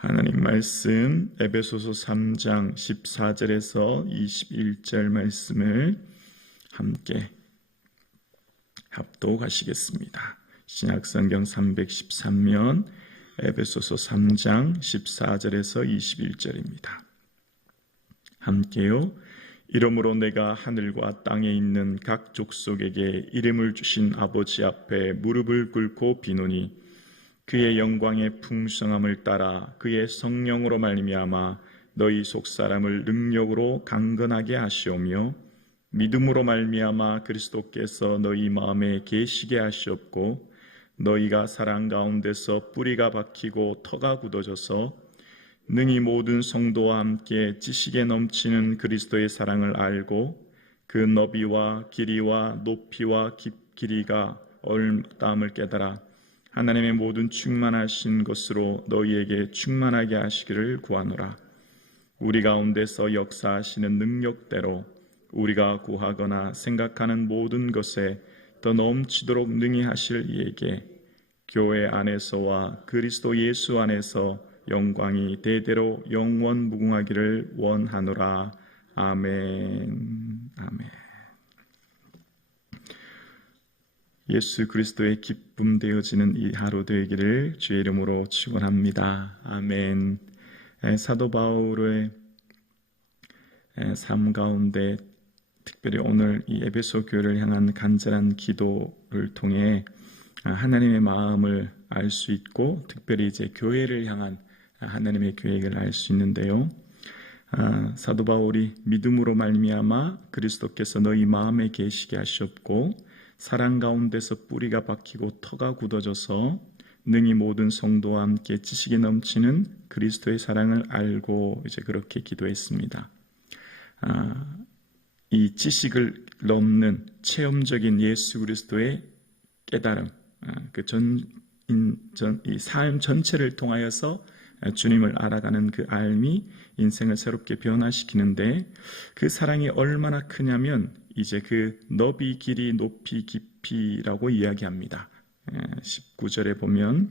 하나님 말씀 에베소서 3장 14절에서 21절 말씀을 함께 합독하시겠습니다. 신약성경 313면 에베소서 3장 14절에서 21절입니다. 함께요. 이러므로 내가 하늘과 땅에 있는 각 족속에게 이름을 주신 아버지 앞에 무릎을 꿇고 비노니 그의 영광의 풍성함을 따라 그의 성령으로 말미암아 너희 속사람을 능력으로 강건하게 하시오며 믿음으로 말미암아 그리스도께서 너희 마음에 계시게 하시옵고 너희가 사랑 가운데서 뿌리가 박히고 터가 굳어져서 능히 모든 성도와 함께 지식에 넘치는 그리스도의 사랑을 알고 그 너비와 길이와 높이와 길이가 얼마땀을 깨달아 하나님의 모든 충만하신 것으로 너희에게 충만하게 하시기를 구하노라. 우리 가운데서 역사하시는 능력대로 우리가 구하거나 생각하는 모든 것에 더 넘치도록 능히 하실 이에게 교회 안에서와 그리스도 예수 안에서 영광이 대대로 영원 무궁하기를 원하노라. 아멘. 아멘. 예수 그리스도의 기쁨 되어지는 이 하루 되기를 주의 이름으로 축원합니다. 아멘. 사도 바울의 삶 가운데 특별히 오늘 이 에베소 교회를 향한 간절한 기도를 통해 하나님의 마음을 알 수 있고 특별히 이제 교회를 향한 하나님의 계획을 알 수 있는데요. 사도 바울이 믿음으로 말미암아 그리스도께서 너희 마음에 계시게 하셨고 사랑 가운데서 뿌리가 박히고 터가 굳어져서 능히 모든 성도와 함께 지식이 넘치는 그리스도의 사랑을 알고 이제 그렇게 기도했습니다. 이 지식을 넘는 체험적인 예수 그리스도의 깨달음, 이 삶 전체를 통하여서 주님을 알아가는 그 알미 인생을 새롭게 변화시키는데 그 사랑이 얼마나 크냐면 이제 그 너비, 길이, 높이, 깊이라고 이야기합니다. 19절에 보면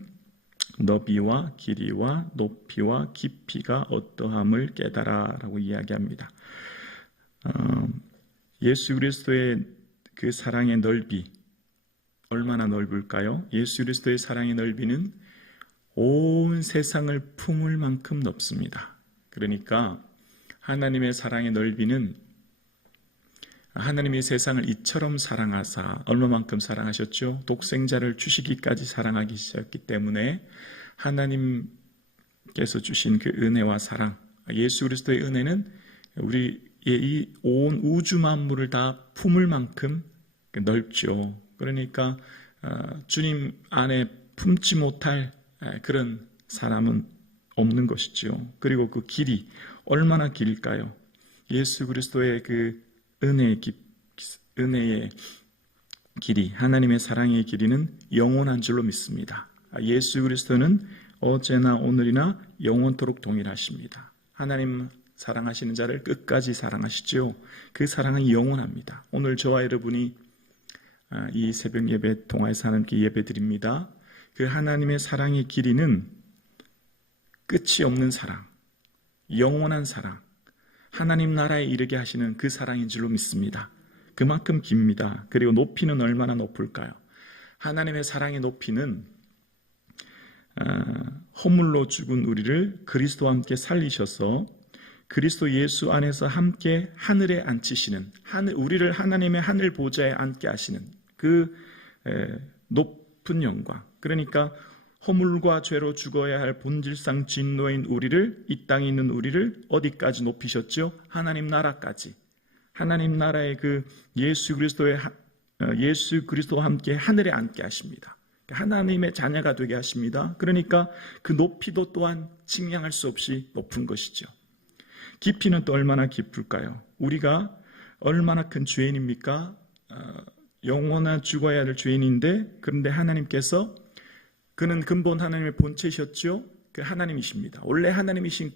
너비와 길이와 높이와 깊이가 어떠함을 깨달아라고 이야기합니다. 예수 그리스도의 그 사랑의 넓이 얼마나 넓을까요? 예수 그리스도의 사랑의 넓이는 온 세상을 품을 만큼 넓습니다. 그러니까 하나님의 사랑의 넓이는 하나님이 세상을 이처럼 사랑하사 얼마만큼 사랑하셨죠? 독생자를 주시기까지 사랑하기 시작했기 때문에 하나님께서 주신 그 은혜와 사랑, 예수 그리스도의 은혜는 우리의 이 온 우주 만물을 다 품을 만큼 넓죠. 그러니까 주님 안에 품지 못할 그런 사람은 없는 것이죠. 그리고 그 길이 얼마나 길까요? 예수 그리스도의 그 은혜의 길이, 하나님의 사랑의 길이는 영원한 줄로 믿습니다. 예수 그리스도는 어제나 오늘이나 영원토록 동일하십니다. 하나님 사랑하시는 자를 끝까지 사랑하시죠. 그 사랑은 영원합니다. 오늘 저와 여러분이 이 새벽 예배 통해서 하나님께 예배 드립니다. 그 하나님의 사랑의 길이는 끝이 없는 사랑, 영원한 사랑, 하나님 나라에 이르게 하시는 그 사랑인 줄로 믿습니다. 그만큼 깁니다. 그리고 높이는 얼마나 높을까요? 하나님의 사랑의 높이는 허물로 죽은 우리를 그리스도와 함께 살리셔서 그리스도 예수 안에서 함께 하늘에 앉히시는, 우리를 하나님의 하늘 보좌에 앉게 하시는 그 높은 영광. 그러니까 허물과 죄로 죽어야 할 본질상 진노인 우리를, 이 땅에 있는 우리를 어디까지 높이셨죠? 하나님 나라까지. 하나님 나라의 그 예수 그리스도와 함께 하늘에 앉게 하십니다. 하나님의 자녀가 되게 하십니다. 그러니까 그 높이도 또한 측량할 수 없이 높은 것이죠. 깊이는 또 얼마나 깊을까요? 우리가 얼마나 큰 죄인입니까? 영원한 죽어야 할 죄인인데, 그런데 하나님께서, 그는 근본 하나님의 본체셨죠. 그 하나님이십니다. 원래 하나님이신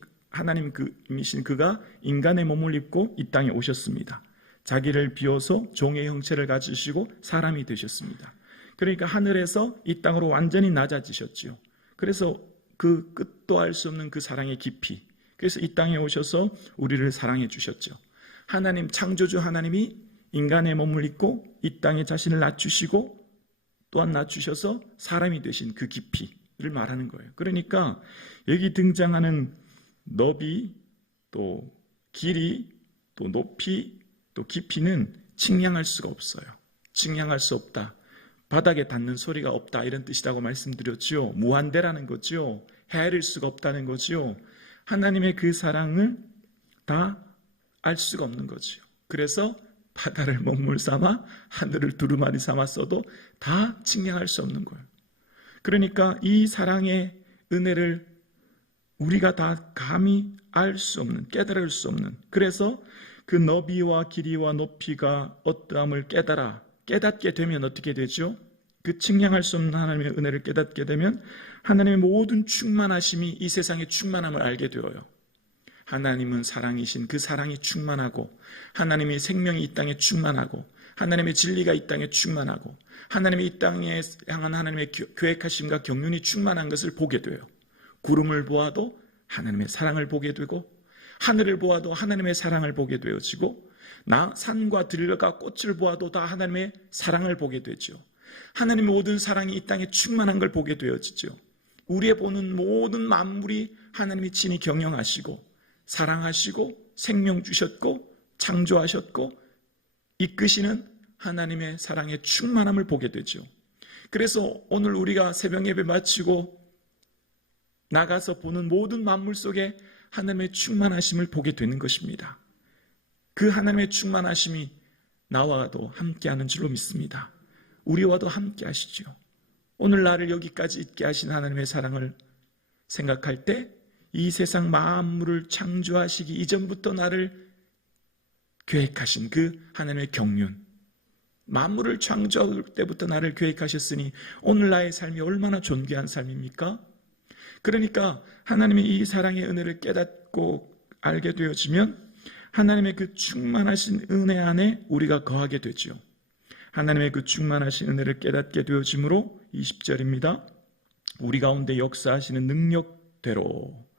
그가 인간의 몸을 입고 이 땅에 오셨습니다. 자기를 비워서 종의 형체를 가지시고 사람이 되셨습니다. 그러니까 하늘에서 이 땅으로 완전히 낮아지셨지요. 그래서 그 끝도 알 수 없는 그 사랑의 깊이. 그래서 이 땅에 오셔서 우리를 사랑해 주셨죠. 하나님, 창조주 하나님이 인간의 몸을 입고 이 땅에 자신을 낮추시고 또한 낮추셔서 사람이 되신 그 깊이를 말하는 거예요. 그러니까 여기 등장하는 너비, 또 길이, 또 높이, 또 깊이는 측량할 수가 없어요. 측량할 수 없다. 바닥에 닿는 소리가 없다, 이런 뜻이라고 말씀드렸죠. 무한대라는 거죠. 헤아릴 수가 없다는 거죠. 하나님의 그 사랑을 다 알 수가 없는 거죠. 그래서 바다를 먹물 삼아 하늘을 두루마리 삼았어도 다 측량할 수 없는 거예요. 그러니까 이 사랑의 은혜를 우리가 다 감히 알 수 없는, 깨달을 수 없는, 그래서 그 너비와 길이와 높이가 어떠함을 깨닫게 되면 어떻게 되죠? 그 측량할 수 없는 하나님의 은혜를 깨닫게 되면 하나님의 모든 충만하심이 이 세상의 충만함을 알게 되어요. 하나님은 사랑이신 그 사랑이 충만하고, 하나님의 생명이 이 땅에 충만하고, 하나님의 진리가 이 땅에 충만하고, 하나님의 이 땅에 향한 하나님의 계획하심과 경륜이 충만한 것을 보게 돼요. 구름을 보아도 하나님의 사랑을 보게 되고, 하늘을 보아도 하나님의 사랑을 보게 되어지고, 산과 들과 꽃을 보아도 다 하나님의 사랑을 보게 되죠. 하나님의 모든 사랑이 이 땅에 충만한 걸 보게 되어지죠. 우리의 보는 모든 만물이 하나님이 친히 경영하시고 사랑하시고 생명 주셨고 창조하셨고 이끄시는 하나님의 사랑의 충만함을 보게 되죠. 그래서 오늘 우리가 새벽 예배 마치고 나가서 보는 모든 만물 속에 하나님의 충만하심을 보게 되는 것입니다. 그 하나님의 충만하심이 나와도 함께하는 줄로 믿습니다. 우리와도 함께 하시죠. 오늘 나를 여기까지 있게 하신 하나님의 사랑을 생각할 때 이 세상 만물을 창조하시기 이전부터 나를 계획하신 그 하나님의 경륜, 만물을 창조할 때부터 나를 계획하셨으니 오늘 나의 삶이 얼마나 존귀한 삶입니까? 그러니까 하나님의 이 사랑의 은혜를 깨닫고 알게 되어지면 하나님의 그 충만하신 은혜 안에 우리가 거하게 되죠. 하나님의 그 충만하신 은혜를 깨닫게 되어지므로 20절입니다. 우리 가운데 역사하시는 능력대로,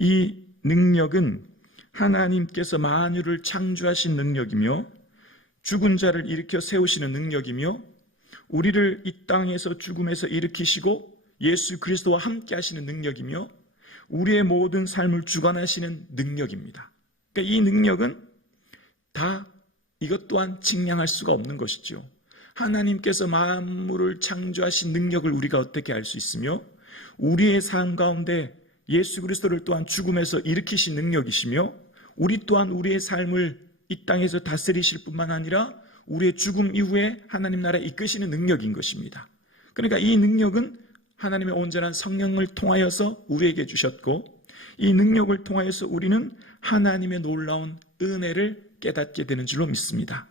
이 능력은 하나님께서 만유를 창조하신 능력이며 죽은 자를 일으켜 세우시는 능력이며 우리를 이 땅에서 죽음에서 일으키시고 예수 그리스도와 함께 하시는 능력이며 우리의 모든 삶을 주관하시는 능력입니다. 그러니까 이 능력은 다 이것 또한 측량할 수가 없는 것이죠. 하나님께서 만물을 창조하신 능력을 우리가 어떻게 알 수 있으며 우리의 삶 가운데 예수 그리스도를 또한 죽음에서 일으키신 능력이시며 우리 또한 우리의 삶을 이 땅에서 다스리실 뿐만 아니라 우리의 죽음 이후에 하나님 나라에 이끄시는 능력인 것입니다. 그러니까 이 능력은 하나님의 온전한 성령을 통하여서 우리에게 주셨고 이 능력을 통하여서 우리는 하나님의 놀라운 은혜를 깨닫게 되는 줄로 믿습니다.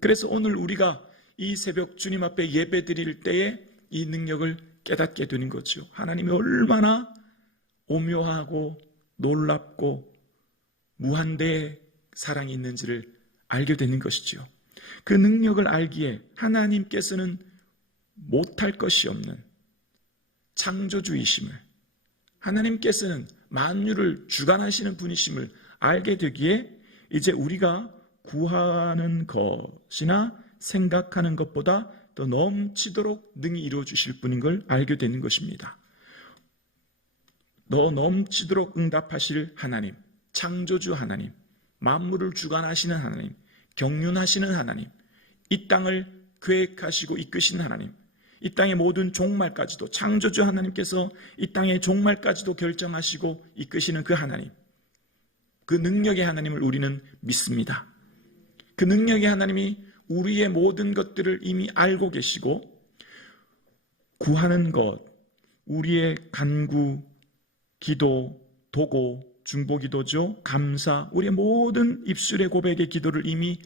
그래서 오늘 우리가 이 새벽 주님 앞에 예배 드릴 때에 이 능력을 깨닫게 되는 거죠. 하나님이 얼마나 오묘하고 놀랍고 무한대의 사랑이 있는지를 알게 되는 것이죠. 그 능력을 알기에 하나님께서는 못할 것이 없는 창조주이심을, 하나님께서는 만유를 주관하시는 분이심을 알게 되기에 이제 우리가 구하는 것이나 생각하는 것보다 더 넘치도록 능히 이루어 주실 분인 걸 알게 되는 것입니다. 더 넘치도록 응답하실 하나님, 창조주 하나님, 만물을 주관하시는 하나님, 경륜하시는 하나님, 이 땅을 계획하시고 이끄시는 하나님, 이 땅의 모든 종말까지도 창조주 하나님께서 이 땅의 종말까지도 결정하시고 이끄시는 그 하나님, 그 능력의 하나님을 우리는 믿습니다. 그 능력의 하나님이 우리의 모든 것들을 이미 알고 계시고 구하는 것, 우리의 간구, 기도, 도고, 중보기도죠, 감사, 우리의 모든 입술의 고백의 기도를 이미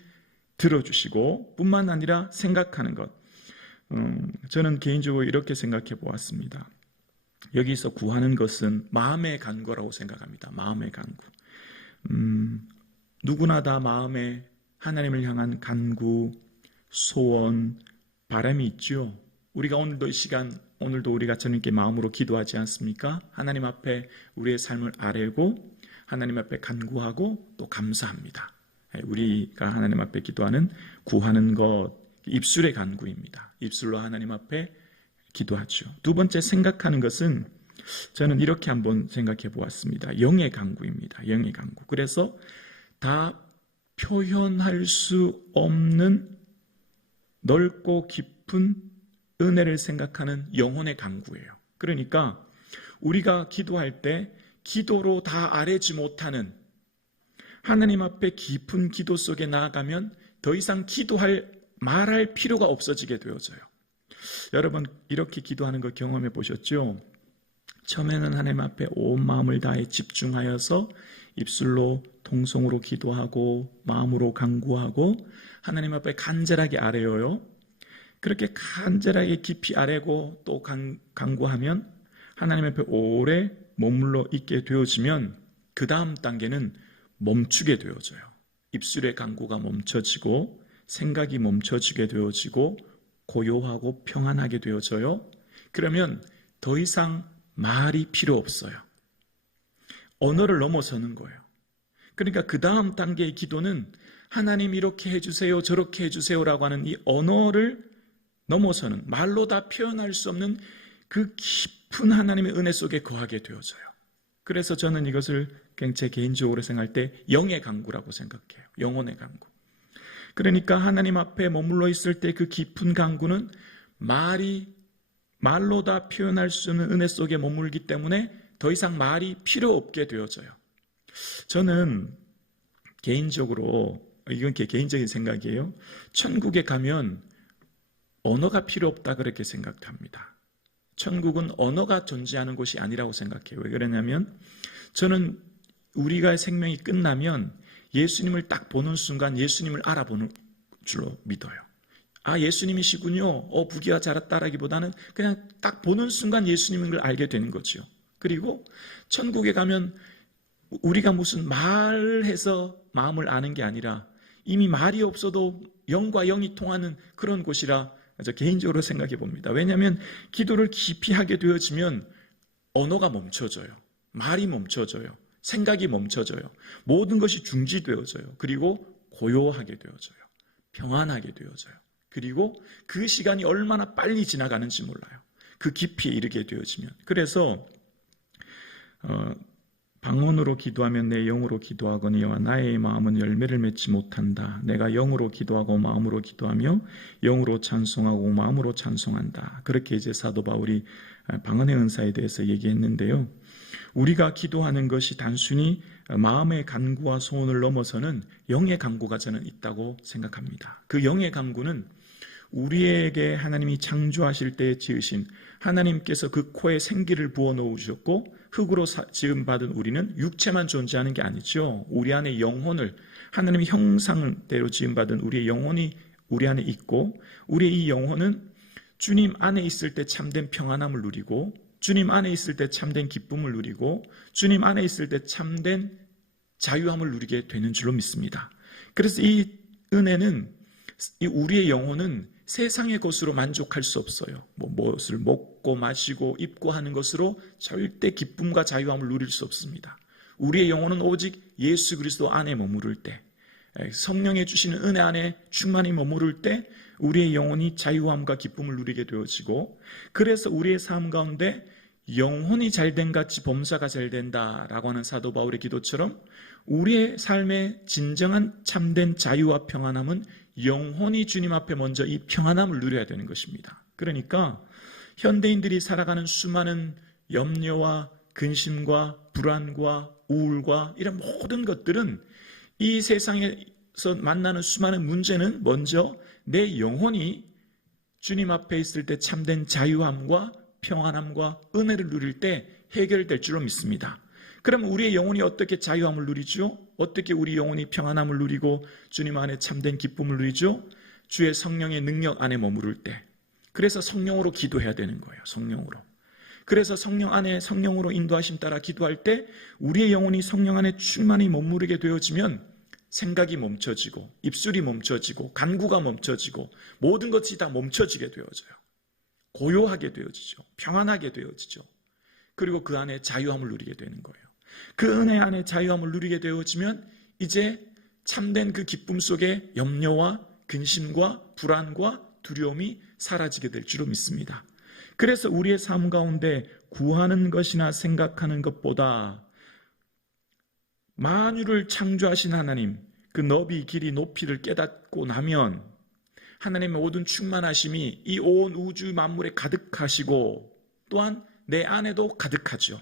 들어주시고 뿐만 아니라 생각하는 것. 저는 개인적으로 이렇게 생각해 보았습니다. 여기서 구하는 것은 마음의 간구라고 생각합니다. 마음의 간구. 누구나 다 마음에 하나님을 향한 간구, 소원, 바람이 있죠. 우리가 오늘도 이 시간 오늘도 우리가 저녁에 마음으로 기도하지 않습니까? 하나님 앞에 우리의 삶을 아뢰고 하나님 앞에 간구하고 또 감사합니다. 우리가 하나님 앞에 기도하는 구하는 것, 입술의 간구입니다. 입술로 하나님 앞에 기도하죠. 두 번째 생각하는 것은 저는 이렇게 한번 생각해 보았습니다. 영의 간구입니다. 영의 간구. 그래서 다 표현할 수 없는 넓고 깊은 은혜를 생각하는 영혼의 간구예요. 그러니까 우리가 기도할 때 기도로 다 아뢰지 못하는 하나님 앞에 깊은 기도 속에 나아가면 더 이상 말할 필요가 없어지게 되어져요. 여러분 이렇게 기도하는 거 경험해 보셨죠? 처음에는 하나님 앞에 온 마음을 다해 집중하여서 입술로 통성으로 기도하고 마음으로 간구하고 하나님 앞에 간절하게 아뢰어요. 그렇게 간절하게 깊이 아뢰고 또 간구하면 하나님 앞에 오래 머물러 있게 되어지면 그 다음 단계는 멈추게 되어져요. 입술의 간구가 멈춰지고 생각이 멈춰지게 되어지고 고요하고 평안하게 되어져요. 그러면 더 이상 말이 필요 없어요. 언어를 넘어서는 거예요. 그러니까 그 다음 단계의 기도는 하나님 이렇게 해주세요 저렇게 해주세요라고 하는 이 언어를 넘어서는 말로 다 표현할 수 없는 그 깊은 하나님의 은혜 속에 거하게 되어져요. 그래서 저는 이것을 제 개인적으로 생각할 때 영의 간구라고 생각해요. 영혼의 간구. 그러니까 하나님 앞에 머물러 있을 때 그 깊은 간구는 말로 다 표현할 수 없는 은혜 속에 머물기 때문에 더 이상 말이 필요 없게 되어져요. 저는 개인적으로, 이건 개인적인 생각이에요. 천국에 가면 언어가 필요 없다 그렇게 생각합니다. 천국은 언어가 존재하는 곳이 아니라고 생각해요. 왜 그러냐면 저는 우리가 생명이 끝나면 예수님을 딱 보는 순간 예수님을 알아보는 줄로 믿어요. 아, 예수님이시군요. 부귀가 자랐다라기보다는 그냥 딱 보는 순간 예수님을 알게 되는 거죠. 그리고 천국에 가면 우리가 무슨 말을 해서 마음을 아는 게 아니라 이미 말이 없어도 영과 영이 통하는 그런 곳이라 저 개인적으로 생각해 봅니다. 왜냐하면 기도를 깊이 하게 되어지면 언어가 멈춰져요. 말이 멈춰져요. 생각이 멈춰져요. 모든 것이 중지되어져요. 그리고 고요하게 되어져요. 평안하게 되어져요. 그리고 그 시간이 얼마나 빨리 지나가는지 몰라요. 그 깊이에 이르게 되어지면. 그래서 방언으로 기도하면 내 영으로 기도하거니와 나의 마음은 열매를 맺지 못한다. 내가 영으로 기도하고 마음으로 기도하며 영으로 찬송하고 마음으로 찬송한다. 그렇게 이제 사도 바울이 방언의 은사에 대해서 얘기했는데요. 우리가 기도하는 것이 단순히 마음의 간구와 소원을 넘어서는 영의 간구가 저는 있다고 생각합니다. 그 영의 간구는 우리에게 하나님이 창조하실 때 지으신 하나님께서 그 코에 생기를 부어 놓으셨고 흙으로 지음받은 우리는 육체만 존재하는 게 아니죠. 우리 안에 영혼을 하나님의 형상대로 지음받은 우리의 영혼이 우리 안에 있고 우리의 이 영혼은 주님 안에 있을 때 참된 평안함을 누리고 주님 안에 있을 때 참된 기쁨을 누리고 주님 안에 있을 때 참된 자유함을 누리게 되는 줄로 믿습니다. 그래서 이 은혜는 우리의 영혼은 세상의 것으로 만족할 수 없어요. 무엇을 먹고 마시고 입고 하는 것으로 절대 기쁨과 자유함을 누릴 수 없습니다. 우리의 영혼은 오직 예수 그리스도 안에 머무를 때, 성령의 주시는 은혜 안에 충만히 머무를 때 우리의 영혼이 자유함과 기쁨을 누리게 되어지고, 그래서 우리의 삶 가운데 영혼이 잘된 같이 범사가 잘된다라고 하는 사도 바울의 기도처럼 우리의 삶의 진정한 참된 자유와 평안함은 영혼이 주님 앞에 먼저 이 평안함을 누려야 되는 것입니다. 그러니까 현대인들이 살아가는 수많은 염려와 근심과 불안과 우울과 이런 모든 것들은 이 세상에서 만나는 수많은 문제는 먼저 내 영혼이 주님 앞에 있을 때 참된 자유함과 평안함과 은혜를 누릴 때 해결될 줄로 믿습니다. 그럼 우리의 영혼이 어떻게 자유함을 누리죠? 어떻게 우리 영혼이 평안함을 누리고 주님 안에 참된 기쁨을 누리죠? 주의 성령의 능력 안에 머무를 때. 그래서 성령으로 기도해야 되는 거예요. 성령으로. 그래서 성령 안에 성령으로 인도하심 따라 기도할 때 우리의 영혼이 성령 안에 충만히 머무르게 되어지면 생각이 멈춰지고 입술이 멈춰지고 간구가 멈춰지고 모든 것이 다 멈춰지게 되어져요. 고요하게 되어지죠. 평안하게 되어지죠. 그리고 그 안에 자유함을 누리게 되는 거예요. 그 은혜 안에 자유함을 누리게 되어지면 이제 참된 그 기쁨 속에 염려와 근심과 불안과 두려움이 사라지게 될 줄로 믿습니다. 그래서 우리의 삶 가운데 구하는 것이나 생각하는 것보다 만유를 창조하신 하나님, 그 너비, 길이, 높이를 깨닫고 나면 하나님의 모든 충만하심이 이 온 우주 만물에 가득하시고 또한 내 안에도 가득하죠.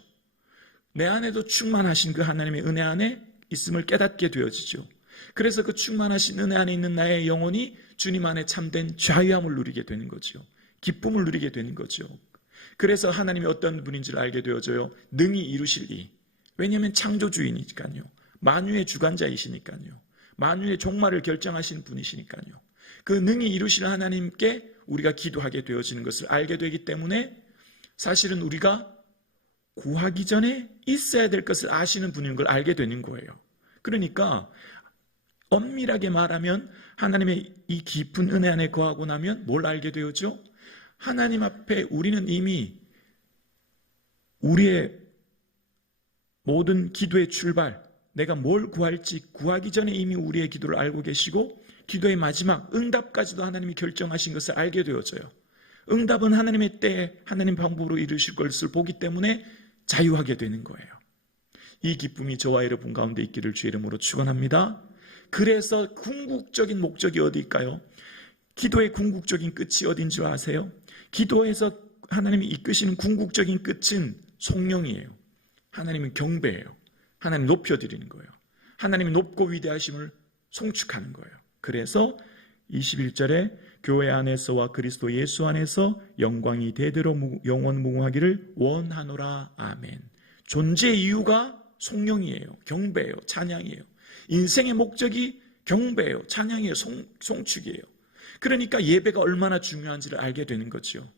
내 안에도 충만하신 그 하나님의 은혜 안에 있음을 깨닫게 되어지죠. 그래서 그 충만하신 은혜 안에 있는 나의 영혼이 주님 안에 참된 자유함을 누리게 되는 거죠. 기쁨을 누리게 되는 거죠. 그래서 하나님이 어떤 분인지를 알게 되어져요. 능히 이루실 이. 왜냐하면 창조주이니까요. 만유의 주관자이시니까요. 만유의 종말을 결정하신 분이시니까요. 그 능히 이루실 하나님께 우리가 기도하게 되어지는 것을 알게 되기 때문에 사실은 우리가 구하기 전에 있어야 될 것을 아시는 분인 걸 알게 되는 거예요. 그러니까 엄밀하게 말하면 하나님의 이 깊은 은혜 안에 거하고 나면 뭘 알게 되었죠? 하나님 앞에 우리는 이미 우리의 모든 기도의 출발, 내가 뭘 구할지 구하기 전에 이미 우리의 기도를 알고 계시고 기도의 마지막 응답까지도 하나님이 결정하신 것을 알게 되어져요. 응답은 하나님의 때에 하나님 방법으로 이루실 것을 보기 때문에 자유하게 되는 거예요. 이 기쁨이 저와 여러분 가운데 있기를 주의 이름으로 축원합니다. 그래서 궁극적인 목적이 어디일까요? 기도의 궁극적인 끝이 어딘 줄 아세요? 기도에서 하나님이 이끄시는 궁극적인 끝은 성령이에요. 하나님은 경배예요. 하나님 높여드리는 거예요. 하나님이 높고 위대하심을 송축하는 거예요. 그래서 21절에 교회 안에서와 그리스도 예수 안에서 영광이 대대로 영원 무궁하기를 원하노라. 아멘. 존재의 이유가 성령이에요. 경배예요. 찬양이에요. 인생의 목적이 경배예요. 찬양이에요. 송축이에요. 그러니까 예배가 얼마나 중요한지를 알게 되는 거죠.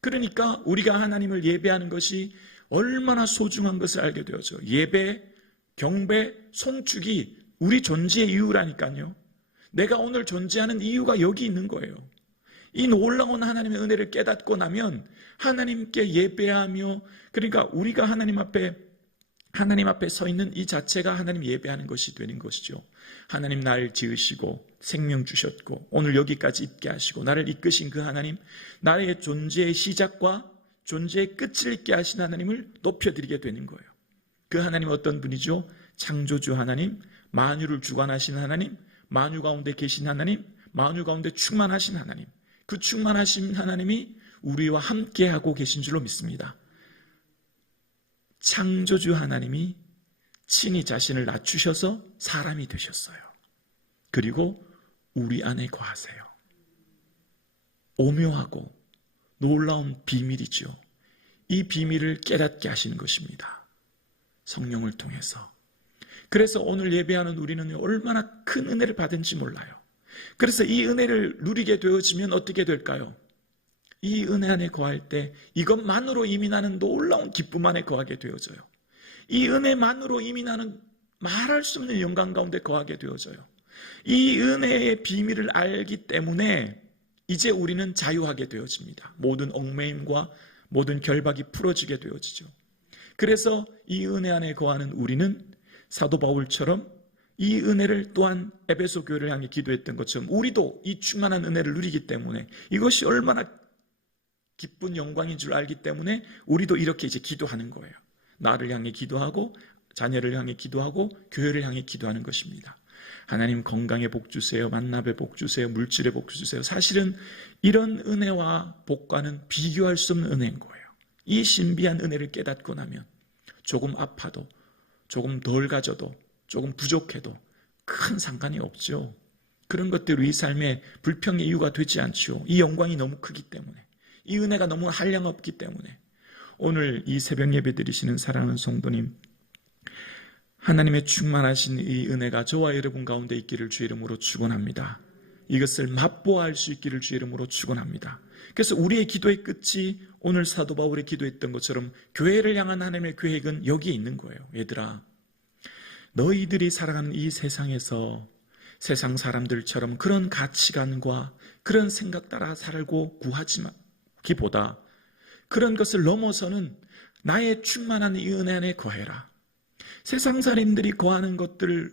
그러니까 우리가 하나님을 예배하는 것이 얼마나 소중한 것을 알게 되어져. 예배, 경배, 송축이 우리 존재의 이유라니까요. 내가 오늘 존재하는 이유가 여기 있는 거예요. 이 놀라운 하나님의 은혜를 깨닫고 나면 하나님께 예배하며, 그러니까 우리가 하나님 앞에 서 있는 이 자체가 하나님 예배하는 것이 되는 것이죠. 하나님 나를 지으시고 생명 주셨고 오늘 여기까지 있게 하시고 나를 이끄신 그 하나님, 나의 존재의 시작과 존재의 끝을 있게 하신 하나님을 높여드리게 되는 거예요. 그 하나님 어떤 분이죠? 창조주 하나님, 만유를 주관하신 하나님, 만유 가운데 계신 하나님, 만유 가운데 충만하신 하나님, 그 충만하신 하나님이 우리와 함께하고 계신 줄로 믿습니다. 창조주 하나님이 친히 자신을 낮추셔서 사람이 되셨어요. 그리고 우리 안에 거하세요. 오묘하고 놀라운 비밀이죠. 이 비밀을 깨닫게 하시는 것입니다. 성령을 통해서. 그래서 오늘 예배하는 우리는 얼마나 큰 은혜를 받은지 몰라요. 그래서 이 은혜를 누리게 되어지면 어떻게 될까요? 이 은혜 안에 거할 때 이것만으로 이미 나는 놀라운 기쁨 안에 거하게 되어져요. 이 은혜만으로 이미 나는 말할 수 없는 영광 가운데 거하게 되어져요. 이 은혜의 비밀을 알기 때문에 이제 우리는 자유하게 되어집니다. 모든 얽매임과 모든 결박이 풀어지게 되어지죠. 그래서 이 은혜 안에 거하는 우리는 사도 바울처럼 이 은혜를 또한 에베소 교회를 향해 기도했던 것처럼 우리도 이 충만한 은혜를 누리기 때문에 이것이 얼마나 기쁜 영광인 줄 알기 때문에 우리도 이렇게 이제 기도하는 거예요. 나를 향해 기도하고 자녀를 향해 기도하고 교회를 향해 기도하는 것입니다. 하나님 건강에 복 주세요. 만납에 복 주세요. 물질에 복 주세요. 사실은 이런 은혜와 복과는 비교할 수 없는 은혜인 거예요. 이 신비한 은혜를 깨닫고 나면 조금 아파도 조금 덜 가져도 조금 부족해도 큰 상관이 없죠. 그런 것들이 우리 삶에 불평의 이유가 되지 않죠. 이 영광이 너무 크기 때문에, 이 은혜가 너무 한량없기 때문에. 오늘 이 새벽 예배 드리시는 사랑하는 성도님, 하나님의 충만하신 이 은혜가 저와 여러분 가운데 있기를 주의 이름으로 축원합니다. 이것을 맛보아할 수 있기를 주의 이름으로 축원합니다. 그래서 우리의 기도의 끝이 오늘 사도 바울이 기도했던 것처럼 교회를 향한 하나님의 계획은 여기에 있는 거예요. 얘들아, 너희들이 살아가는 이 세상에서 세상 사람들처럼 그런 가치관과 그런 생각 따라 살고 구하지 기보다 그런 것을 넘어서는 나의 충만한 이 은혜 안에 거해라. 세상 사람들이 거하는 것들을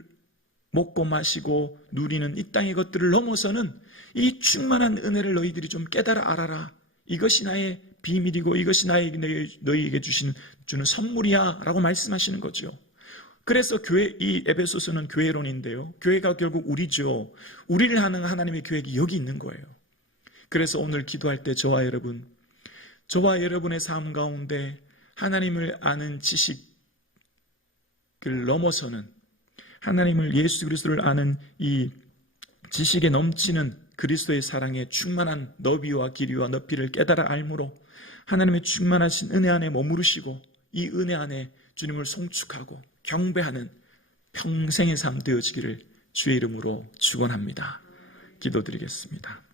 먹고 마시고 누리는 이 땅의 것들을 넘어서는 이 충만한 은혜를 너희들이 좀 깨달아 알아라. 이것이 나의 비밀이고 이것이 너희에게 주는 선물이야 라고 말씀하시는 거죠. 그래서 이 에베소서는 교회론인데요. 교회가 결국 우리죠. 우리를 하는 하나님의 계획이 여기 있는 거예요. 그래서 오늘 기도할 때 저와 여러분의 삶 가운데 하나님을 아는 지식을 넘어서는 하나님을 예수 그리스도를 아는 이 지식에 넘치는 그리스도의 사랑에 충만한 너비와 길이와 높이를 깨달아 알므로 하나님의 충만하신 은혜 안에 머무르시고 이 은혜 안에 주님을 송축하고 경배하는 평생의 삶 되어지기를 주의 이름으로 축원합니다. 기도드리겠습니다.